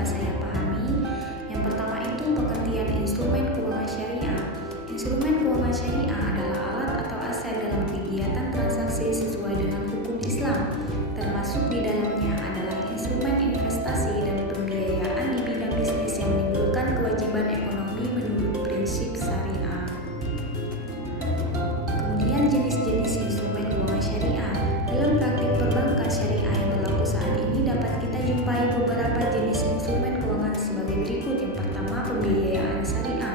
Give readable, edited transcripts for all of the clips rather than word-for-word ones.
dapat saya pahami, yang pertama itu pengertian instrumen keuangan syariah. Instrumen keuangan syariah adalah alat atau aset dalam kegiatan transaksi sesuai dengan hukum Islam, termasuk di dalamnya adalah instrumen investasi dan pembiayaan di bidang bisnis yang menimbulkan kewajiban ekonomi menurut prinsip syariah. Kemudian jenis-jenis instrumen keuangan syariah. Dalam praktik perbankan syariah yang berlaku saat ini dapat kita jumpai beberapa jenis instrumen keuangan sebagai berikut. Yang pertama, pembiayaan syariah.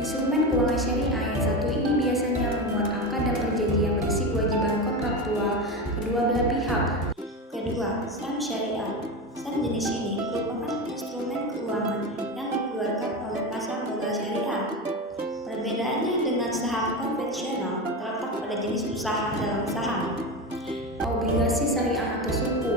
Instrumen keuangan syariah yang satu ini biasanya memuat akad dan perjanjian berisi kewajiban kontraktual kedua belah pihak. Kedua, saham syariah. Saham jenis ini merupakan instrumen keuangan yang dikeluarkan oleh pasar modal syariah. Perbedaannya dengan saham konvensional terletak pada jenis usaha dalam saham. Obligasi syariah atau suku.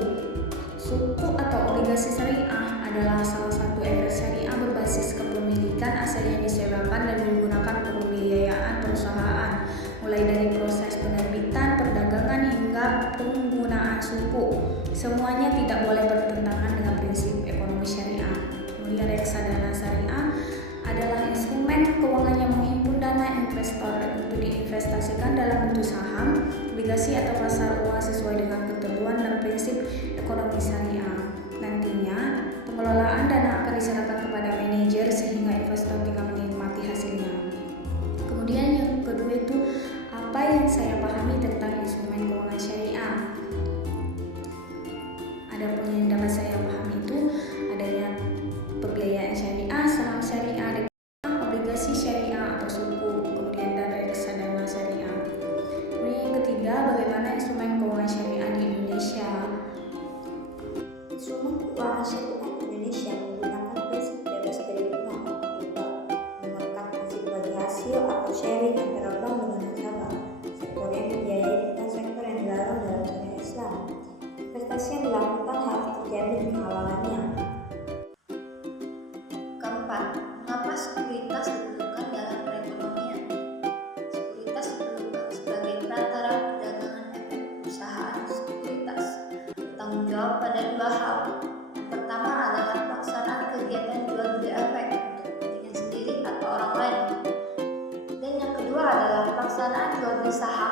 Suku atau obligasi syariah adalah salah satu efek syariah berbasis kepemilikan aset yang disewakan dan digunakan untuk pembiayaan perusahaan, mulai dari proses penerbitan, perdagangan hingga penggunaan suku. Semuanya tidak boleh bertentangan dengan prinsip ekonomi syariah. Kemudian reksadana syariah adalah instrumen keuangan yang menghimpun dana investor untuk diinvestasikan dalam bentuk saham, obligasi atau pasar uang sesuai dengan ketentuan dan prinsip ekonomi syariah. Nantinya, pengelolaan dana akan diserahkan kepada manajer sehingga investor tinggal menikmati hasilnya. Kemudian yang kedua itu, apa yang saya pahami tentang instrumen keuangan syariah? Adapun yang dapat saya pahami itu adanya pembiayaan syariah, saham syariah, obligasi syariah atau suku, kemudian dan reksadana syariah. Kemudian yang ketiga, bagaimana instrumen keuangan syariah di Indonesia? Instrumen keuangan syariah di Indonesia menggunakan prinsip bebas dari bunga atau riba, menerapkan prinsip bagi hasil atau sharing antara bank dengan nasabah. Sektor yang dibiayai bukan sektor yang dilarang dalam syariat Islam. Investasi yang dilakukan harus terjamin kehalalannya. Keempat, mengapa sekuritas diperlukan dalam perekonomian? Sekuritas diperlukan sebagai perantara perdagangan efek perusahaan sekuritas. Bertanggung jawab pada dua hal. Yang pertama adalah pelaksanaan kegiatan jual beli efek untuk kepentingan sendiri atau orang lain. Dan yang kedua adalah pelaksanaan jual beli saham